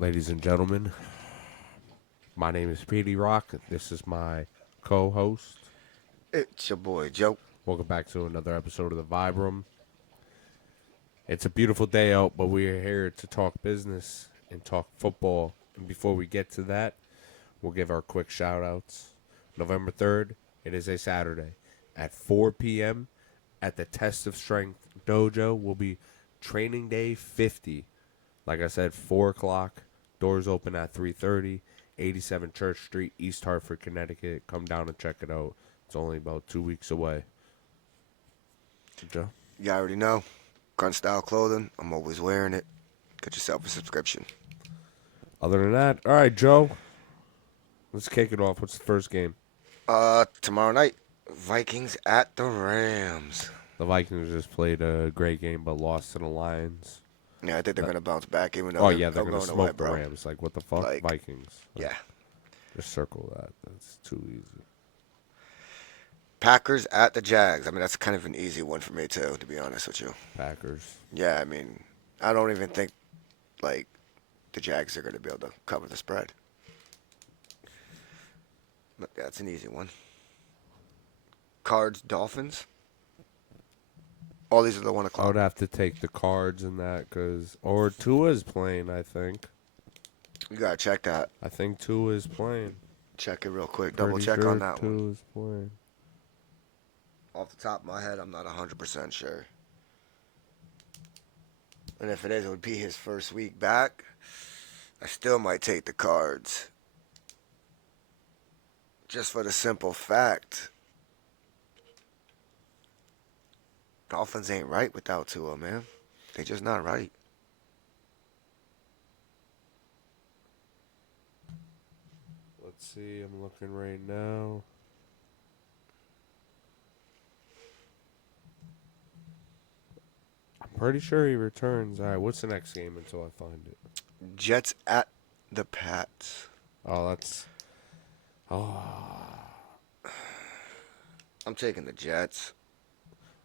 Ladies and gentlemen, my name is Petey Rock. This is my co-host. It's your boy Joe. Welcome back to another episode of the Vibe Room. It's a beautiful day out, but we are here to talk business and talk football. And before we get to that, we'll give our quick shout outs. November 3rd, it is a Saturday. At 4 p.m. at the Test of Strength Dojo will be Training Day 50. Like I said, 4 o'clock. Doors open at 3:30. 87 Church Street, East Hartford, Connecticut. Come down and check it out. It's only about 2 weeks away. Joe? You already know. Grunt style clothing. I'm always wearing it. Get yourself a subscription. Other than that, all right, Joe. Let's kick it off. What's the first game? Tomorrow night, Vikings at the Rams. The Vikings just played a great game, but lost to the Lions. Yeah, I think they're gonna bounce back, even though Oh, yeah, they're I'm going to going away, smoke the bro. Rams. Like, what the fuck? Like, Vikings. Yeah. Just circle that. That's too easy. Packers at the Jags. I mean, that's kind of an easy one for me too, to be honest with you. Packers. Yeah, I mean, I don't even think like the Jags are gonna be able to cover the spread. But that's an easy one. Cards, Dolphins. All these are the 1 I o'clock. would have to take the Cards in that because... Or Tua's playing, I think. You gotta check that. I think Tua is playing. Check it real quick. Double Pretty check sure on that one. Tua's playing. Off the top of my head, I'm not 100% sure. And if it is, it would be his first week back. I still might take the Cards. Just for the simple fact, Dolphins ain't right without Tua, man. They just not right. Let's see. I'm looking right now. I'm pretty sure he returns. All right, what's the next game until I find it? Jets at the Pats. Oh, that's... Oh, I'm taking the Jets.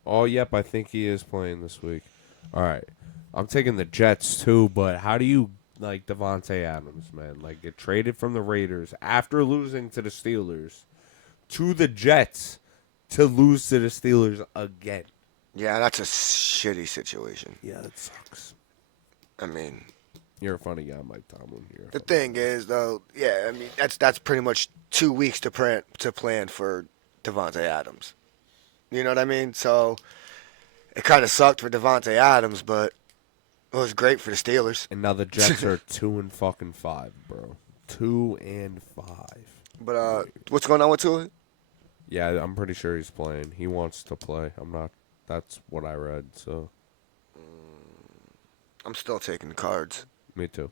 oh, yep, I think he is playing this week. All right. I'm taking the Jets, too, but how do you like Devontae Adams, man? Like, get traded from the Raiders after losing to the Steelers to the Jets to lose to the Steelers again. Yeah, that's a shitty situation. Yeah, that sucks. I mean, You're a funny guy, Mike Tomlin. You're a the funny thing is, though, yeah, I mean, that's pretty much 2 weeks to plan for Devontae Adams. You know what I mean? So it kind of sucked for Devontae Adams, but it was great for the Steelers. And now the Jets are 2-5, bro. 2-5. But what's going on with Tua? Yeah, I'm pretty sure he's playing. He wants to play. I'm not. That's what I read. So I'm still taking the Cards. me too.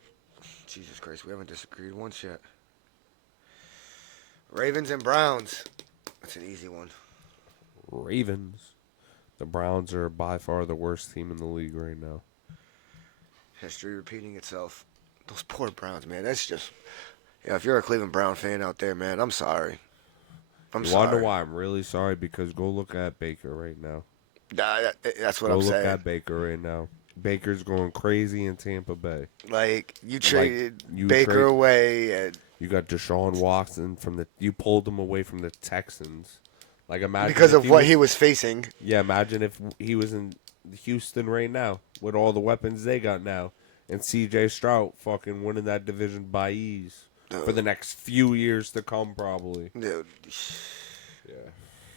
Jesus Christ, we haven't disagreed once yet. Ravens and Browns. That's an easy one. Ravens. The Browns are by far the worst team in the league right now. History repeating itself. Those poor Browns, man. That's just. Yeah, if you're a Cleveland Brown fan out there, man, I'm sorry. I'm You sorry. want to know why I'm really sorry? Because go look at Baker right now. That's what Go I'm look saying. at Baker right now. Baker's going crazy in Tampa Bay. Like you traded you Baker trade- away, and You got Deshaun Watson from the. You pulled him away from the Texans. Like imagine because if of what he was facing. Yeah, imagine if he was in Houston right now with all the weapons they got now, and C.J. Stroud fucking winning that division by ease for the next few years to come, probably. Dude. Yeah,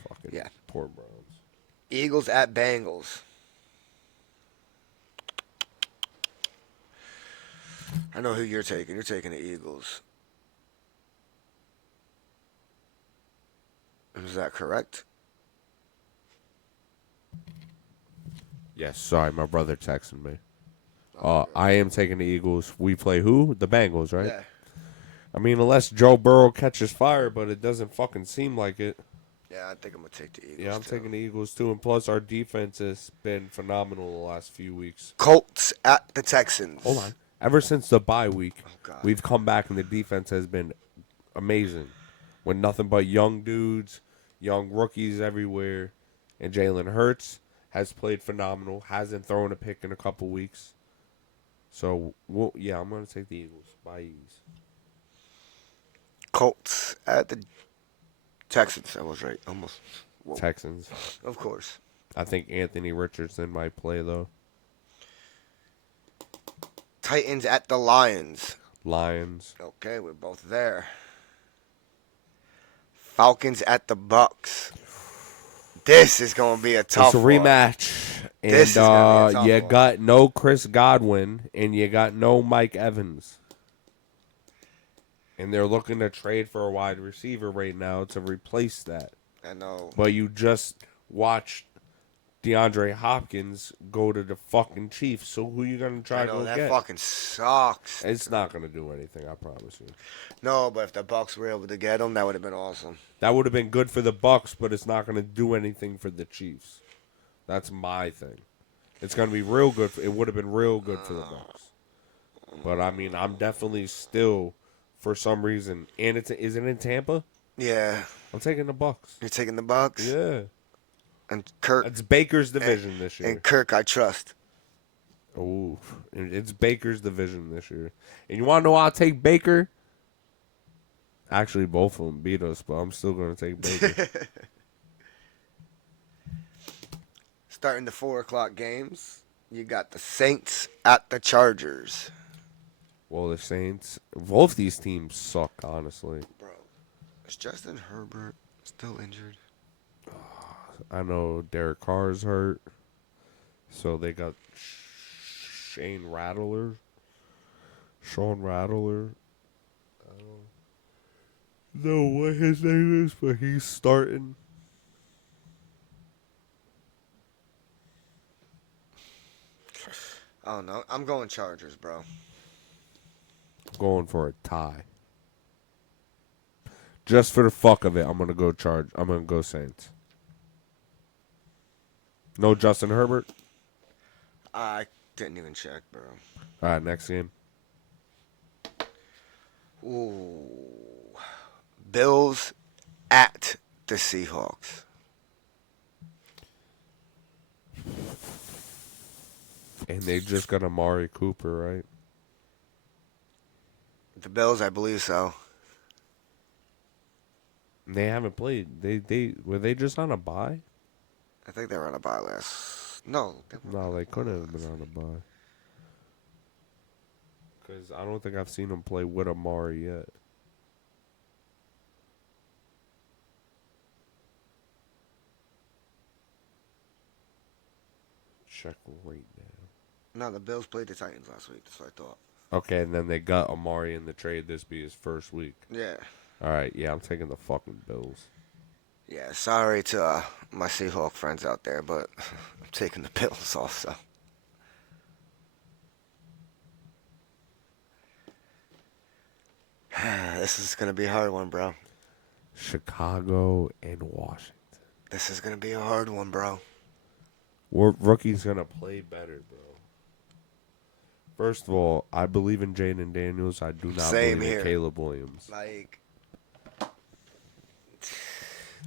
fucking Yeah. poor Browns. Eagles at Bengals. I know who you're taking. You're taking the Eagles. Is that correct? Yes, sorry, my brother texted me. I am taking the Eagles. We play who? The Bengals, right? Yeah. I mean, unless Joe Burrow catches fire, but it doesn't fucking seem like it. Yeah, I think I'm gonna take the Eagles. Yeah, I'm too. taking the Eagles too, and plus our defense has been phenomenal the last few weeks. Colts at the Texans. Hold on. Ever since the bye week, God. we've come back and the defense has been amazing. With nothing but young dudes, young rookies everywhere, and Jalen Hurts has played phenomenal. Hasn't thrown a pick in a couple weeks. So, yeah, I'm going to take the Eagles by ease. Colts at the Texans. I was right. Almost. Whoa. Texans. Of course. I think Anthony Richardson might play, though. Titans at the Lions. Lions. Okay, we're both there. Falcons at the Bucks. This is going to be a tough It's a one. rematch. And This is gonna be a tough you one. got no Chris Godwin and you got no Mike Evans. And they're looking to trade for a wide receiver right now to replace that. I know. But you just watched DeAndre Hopkins go to the fucking Chiefs. So who you gonna try I to know go that get? fucking sucks. It's not gonna do anything, I promise you. No, but if the Bucks were able to get him, that would have been awesome. That would have been good for the Bucks, but it's not gonna do anything for the Chiefs. That's my thing. It's gonna be real good. It would have been real good for the Bucks. But I mean, I'm definitely still, for some reason, and is it in Tampa? Yeah, I'm taking the Bucks. you're taking the Bucks. Yeah, And Kirk. it's Baker's division this year. And Kirk, I trust. Oh, it's Baker's division this year. And you want to know why I'll take Baker? Actually, both of them beat us, but I'm still going to take Baker. Starting the 4 o'clock games, you got the Saints at the Chargers. Well, the Saints, both these teams suck, honestly. Bro, is Justin Herbert still injured? I know Derek Carr's hurt, so they got Sean Rattler. I don't know what his name is, but he's starting. Oh, no. I'm going Chargers, bro. Going for a tie. Just for the fuck of it, I'm gonna go Saints. No Justin Herbert. I didn't even check, bro. All right, next game. Ooh. Bills at the Seahawks. And they just got Amari Cooper, right? The Bills, I believe so. They haven't played. They were they just on a bye? I think they were on a bye last. No. No, they couldn't have been on a bye. Because I don't think I've seen them play with Amari yet. Check right now. No, the Bills played the Titans last week. That's what I thought. Okay, and then they got Amari in the trade. This be his first week. Yeah. All right, yeah, I'm taking the fucking Bills. Yeah, sorry to my Seahawk friends out there, but I'm taking the Bills also. This is going to be a hard one, bro. Chicago and Washington. This is going to be a hard one, bro. Rookie's going to play better, bro. First of all, I believe in Jaden Daniels. I do not Same believe here. in Caleb Williams. Like,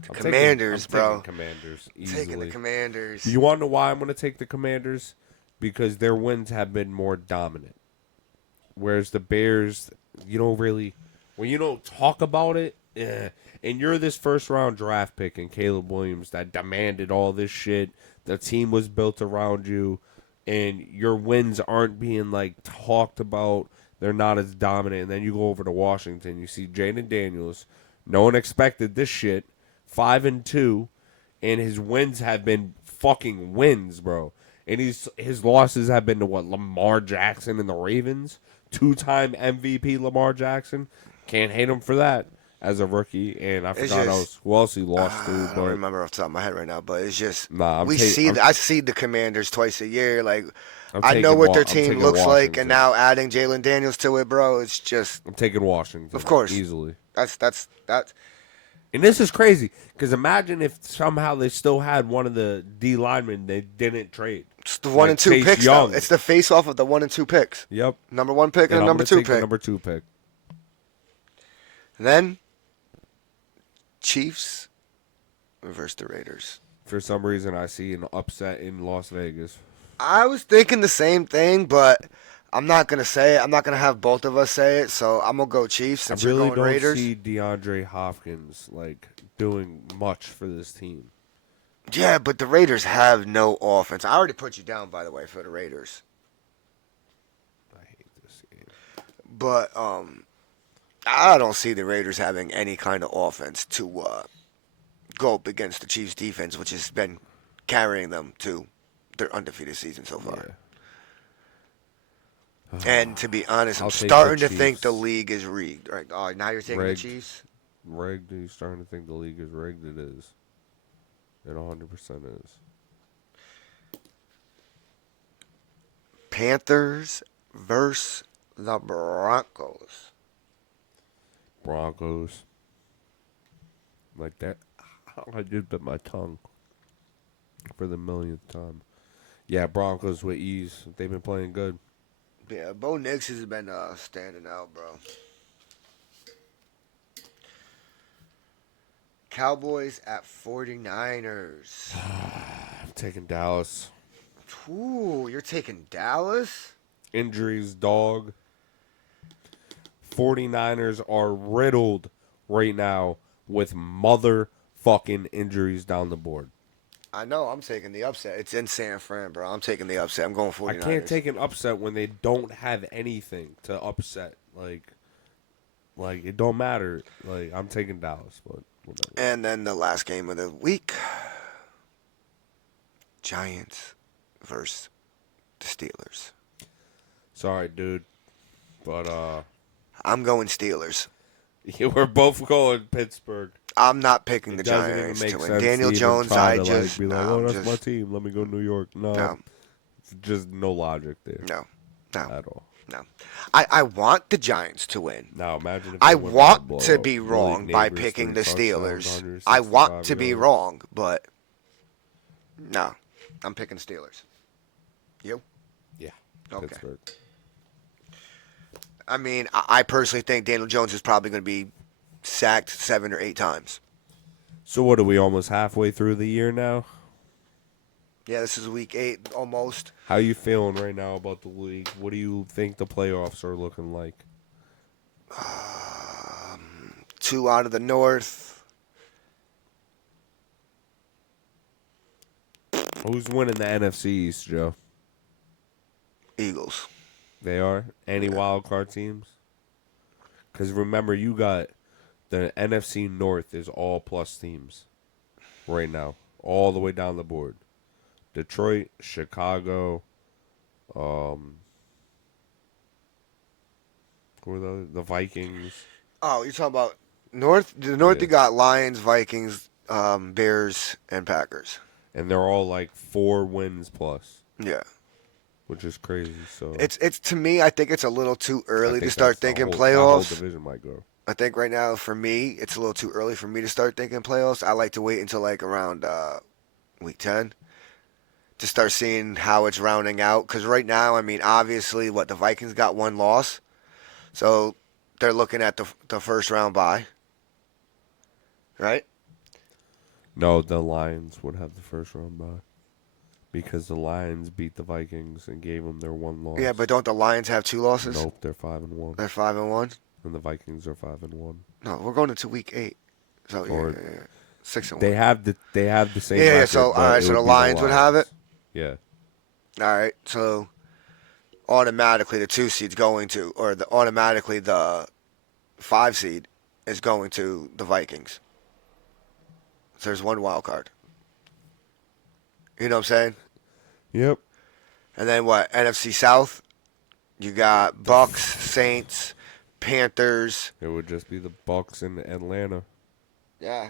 I'm Commanders, taking bro. Commanders easily. Taking the Commanders. You want to know why I'm going to take the Commanders? Because their wins have been more dominant. Whereas the Bears, you don't really, when you don't talk about it, and you're this first round draft pick and Caleb Williams that demanded all this shit. The team was built around you, and your wins aren't being like talked about. They're not as dominant. And then you go over to Washington, you see Jaden Daniels. No one expected this shit. 5-2, and his wins have been fucking wins, bro. And his losses have been to what? Lamar Jackson and the Ravens, 2-time MVP Lamar Jackson. Can't hate him for that as a rookie. And I forgot who else he lost to. I don't remember off the top of my head right now, but it's just I see the Commanders twice a year. Like I know what their team looks like, and now adding Jalen Daniels to it, bro, it's just. I'm taking Washington, of course, easily. That's. And this is crazy because imagine if somehow they still had one of the D linemen they didn't trade. It's the 1 and 2 picks. Though. It's the face off of the 1 and 2 picks. Yep. Number 1 pick and number 2 pick. The number 2 pick. And then Chiefs versus the Raiders. For some reason, I see an upset in Las Vegas. I was thinking the same thing, but I'm not gonna say it. I'm not gonna have both of us say it. So I'm gonna go Chiefs I since really you're going don't Raiders. see DeAndre Hopkins doing much for this team. Yeah, but the Raiders have no offense. I already put you down, by the way, for the Raiders. I hate this game. But I don't see the Raiders having any kind of offense to go up against the Chiefs' defense, which has been carrying them to their undefeated season so far. Yeah. And to be honest, I'll I'm take the starting to think Chiefs. the league is rigged. Right? Oh, now you're taking Rigged. the Chiefs? Rigged? Are you starting to think the league is rigged? It is. It 100% is. Panthers versus the Broncos. Broncos. Like that. I just bit my tongue for the millionth time. Yeah, Broncos with ease. They've been playing good. Yeah, Bo Nix has been standing out, bro. Cowboys at 49ers. I'm taking Dallas. Ooh, you're taking Dallas? Injuries, dog. 49ers are riddled right now with motherfucking injuries down the board. I know. I'm taking the upset. It's in San Fran, bro. I'm taking the upset. I'm going 49ers. I can't take an upset when they don't have anything to upset. Like it don't matter. Like, I'm taking Dallas, but whatever. And then the last game of the week. Giants versus the Steelers. Sorry, dude. But I'm going Steelers. we're both going Pittsburgh. I'm not picking the It doesn't Giants even to make win. sense. Daniel to even Jones, try I to, just be like, no, oh, I'm that's just, my team. Let me go to New York. No, no, it's just no logic there no, no, at all. no. I want the Giants to win. Now imagine if I they went want by a to blowout. be Malik wrong by Neighbors, picking 3 the touchdowns, Steelers. I want to 165 be yards. wrong, but no, I'm picking the Steelers. You? Yeah, Okay. Pittsburgh. I mean, I personally think Daniel Jones is probably going to be sacked 7 or 8 times. So what are we almost halfway through the year now? Yeah, this is week 8 almost. How you feeling right now about the league? What do you think the playoffs are looking like? 2 out of the North. Who's winning the NFC East, Joe? Eagles. They are? Any Yeah. wild card teams? Because remember, you got the NFC North is all plus teams right now, all the way down the board. Detroit, Chicago, who are the Vikings. Oh, you're talking about North? The North, Yeah. you got Lions, Vikings, Bears, and Packers. And they're all like 4 wins plus, Yeah. which is crazy. So It's to me, I think it's a little too I early think to start that's the thinking whole- that whole playoffs. division might go. I think right now, for me, it's a little too early for me to start thinking playoffs. I like to wait until like around week 10 to start seeing how it's rounding out. Because right now, I mean, obviously, the Vikings got 1 loss, so they're looking at the first round bye, right? No, the Lions would have the first round bye because the Lions beat the Vikings and gave them their 1 loss. Yeah, but don't the Lions have 2 losses? Nope, they're 5-1, They're 5-1. and the Vikings are 5-1. No, we're going into week 8. So Or- yeah. 6-1. They have the same. Yeah, record, so, but all right, it so the would be Lions would have Lions. Yeah, All right, so automatically the 2 seed's going to, or automatically the 5 seed is going to the Vikings. So there's 1 wild card. You know what I'm saying? yep. And then what? NFC South. You got Bucks, Saints, Panthers. It would just be the Bucks in Atlanta, Yeah.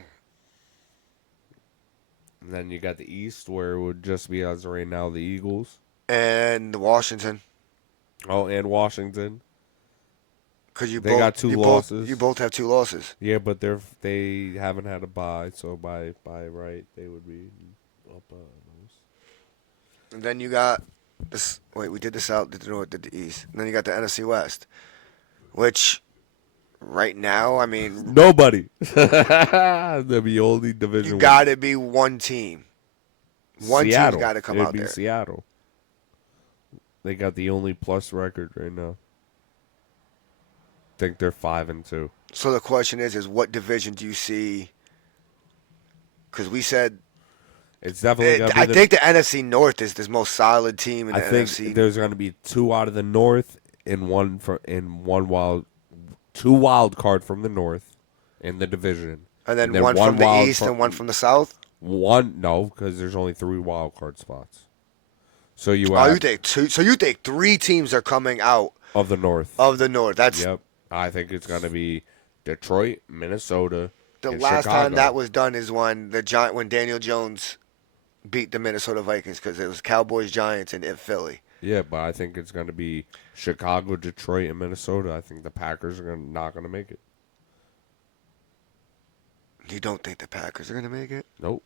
and then you got the East where it would just be as of right now the Eagles. And Washington. Oh, and Washington. Because They got 2 losses. You both have 2 losses. Yeah, but they haven't had a bye, so by right they would be up. And then you got this. Wait, we did the South, did the North, did the East. And then you got the NFC West, which right now, I mean, Nobody. The only division. you got to be 1 team. One Seattle. team's got to come It'd out be there. Seattle. They got the only plus record right now. Think they're 5-2. So the question is what division do you see? Because we said It's definitely gonna be I think the NFC North is the most solid team in the I think NFC. there's gonna be 2 out of the North and two wild card from the North in the division. And then one from the East and one from the South? No, because there's only 3 wild card spots. So you have you think two? So you think 3 teams are coming out of the North. of the North? That's Yep. I think it's going to be Detroit, Minnesota, the and last Chicago. time that was done is when when Daniel Jones beat the Minnesota Vikings because it was Cowboys, Giants, and Philly. Yeah, but I think it's going to be Chicago, Detroit, and Minnesota. I think the Packers are not going to make it. You don't think the Packers are going to make it? Nope.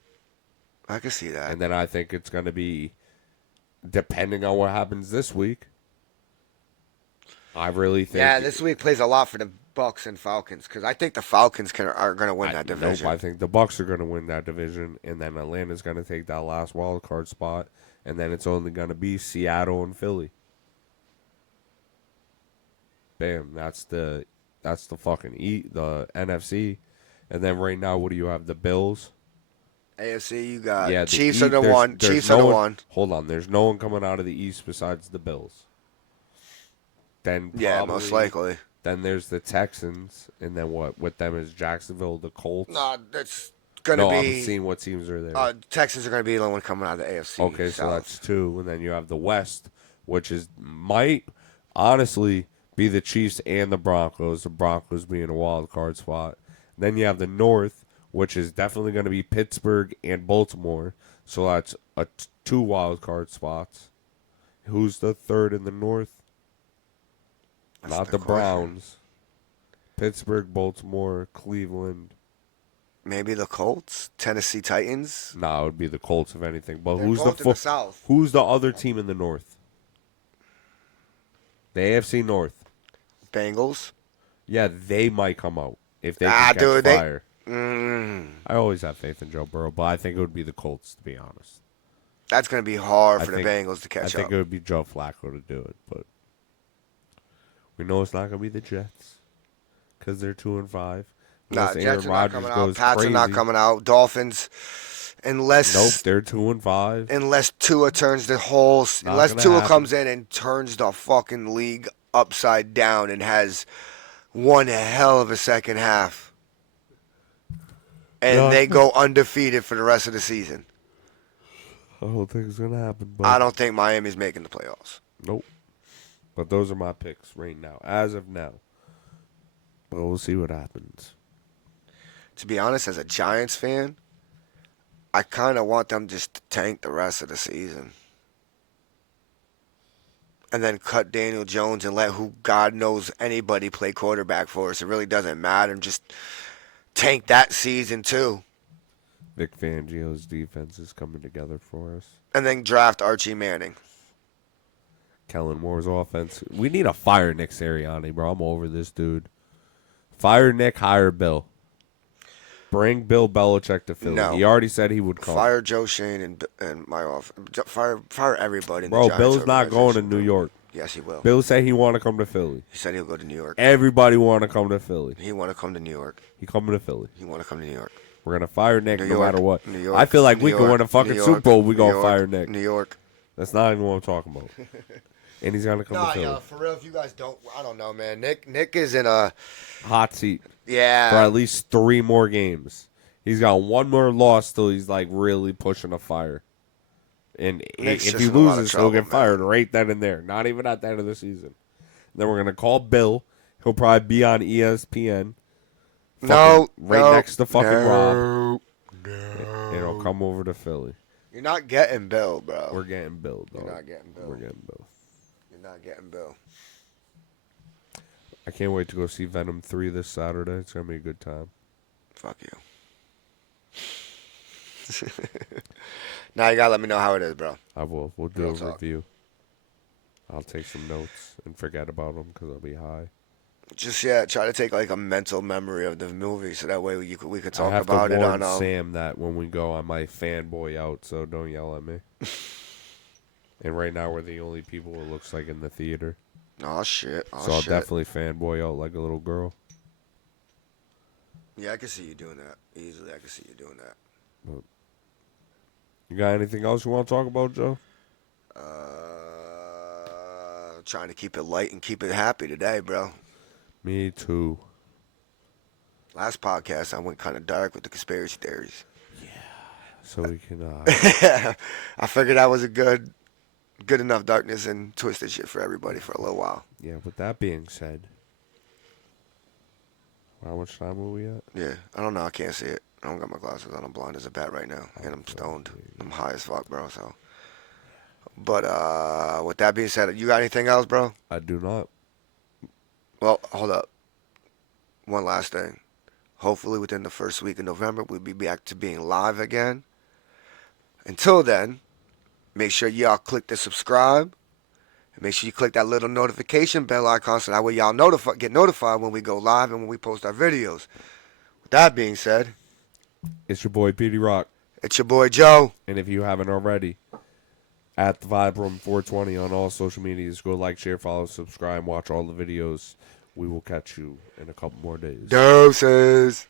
I can see that. And then I think it's going to be, depending on what happens this week, I really think. Yeah, this week plays a lot for the Bucks and Falcons because I think the Falcons are going to win that division. Nope, I think the Bucks are going to win that division, and then Atlanta's going to take that last wild card spot, and then it's only going to be Seattle and Philly. Bam, that's the fucking the NFC, and then right now, what do you have? The Bills. AFC, you got Yeah, Chiefs are the one. Chiefs are the one. Hold on, there's no one coming out of the East besides the Bills. Then Most likely. Then there's the Texans, and then what? With them is Jacksonville, the Colts. No, that's gonna be. I'm seeing what teams are there. Texans are gonna be the one coming out of the AFC. Okay, South. so that's 2, and then you have the West, which might honestly be the Chiefs and the Broncos. The Broncos being a wild card spot. Then you have the North, which is definitely going to be Pittsburgh and Baltimore. So that's 2 wild card spots. Who's the third in the North? That's Not the Browns. Pittsburgh, Baltimore, Cleveland. Maybe the Colts, Tennessee Titans. Nah, it would be the Colts if anything. But They're who's both in the South? Who's the other team in the North? The AFC North. Bengals. Yeah, they might come out if they can catch fire. I always have faith in Joe Burrow, but I think it would be the Colts, to be honest. That's going to be hard for the Bengals to catch up. I think it would be Joe Flacco to do it, but we know it's not going to be the Jets because they're 2-5. Nah, Jets are not coming out. Pats are not coming out. Dolphins, unless nope, they're 2-5. Unless Tua turns the whole, unless Tua comes in and turns the fucking league upside down and has one hell of a second half, and they go undefeated for the rest of the season. I don't think it's gonna happen. But I don't think Miami's making the playoffs. Nope. But those are my picks right now, as of now. But we'll see what happens. To be honest, as a Giants fan, I kind of want them just to tank the rest of the season. And then cut Daniel Jones and let who God knows anybody play quarterback for us. It really doesn't matter. And just tank that season too. Vic Fangio's defense is coming together for us. And then draft Archie Manning. Kellen Moore's offense. We need to fire Nick Sirianni, bro. I'm over this dude. Fire Nick, hire Bill. Bring Bill Belichick to Philly. No. He already said he would come. Fire Joe Shane and my off. Fire everybody. In bro, the Bill's not going to New York. Yes, he will. Bill said he want to come to Philly. He said he'll go to New York. Everybody want to come to Philly. He want to come to New York. He coming to Philly. He want to come to New York. We're gonna fire Nick New no York, matter what. New York, I feel like New we York, could win a fucking New York, Super Bowl. We New gonna York, fire Nick. New York. That's not even what I'm talking about. And he's gonna come to Philly. Nah, for real. If you guys don't, I don't know, man. Nick is in a hot seat. Yeah. For at least 3 more games. He's got 1 more loss till he's like really pushing a fire. And Nick's if just he in a lot of loses, trouble, he'll get man. fired right then and there. Not even at the end of the season. Then we're gonna call Bill. He'll probably be on ESPN. Next to fucking Rob. And he'll come over to Philly. You're not getting Bill, bro. We're getting Bill, dog. You're not getting Bill. We're getting Bill. You're not getting Bill. I can't wait to go see Venom 3 this Saturday. It's gonna be a good time. Fuck you. Now you gotta let me know how it is, bro. I will. We'll do Real a talk. review. I'll take some notes and forget about them because I'll be high. Just try to take like a mental memory of the movie, so that way we could I talk have about to it warn on. Sam that when we go, I might fanboy out, so don't yell at me. And right now we're the only people it looks like in the theater. Oh shit! Oh So I'll shit! definitely fanboy out like a little girl. Yeah, I can see you doing that easily. I can see you doing that. You got anything else you want to talk about, Joe? Trying to keep it light and keep it happy today, bro. Me too. Last podcast, I went kind of dark with the conspiracy theories. So we can. I figured that was a good enough darkness and twisted shit for everybody for a little while. Yeah. With that being said, how much time are we at? Yeah, I don't know. I can't see it. I don't got my glasses on. I'm blind as a bat right now, and I'm stoned. I'm high as fuck, bro. So, but with that being said, you got anything else, bro? I do not. Well, hold up. One last thing. Hopefully, within the first week of November, we'll be back to being live again. Until then, make sure y'all click the subscribe. And make sure you click that little notification bell icon so that way y'all get notified when we go live and when we post our videos. With that being said, It's your boy Petey Rock. it's your boy Joe. And if you haven't already, at the Vibe Room 420 on all social medias, go like, share, follow, subscribe, watch all the videos. We will catch you in a couple more days. Doses.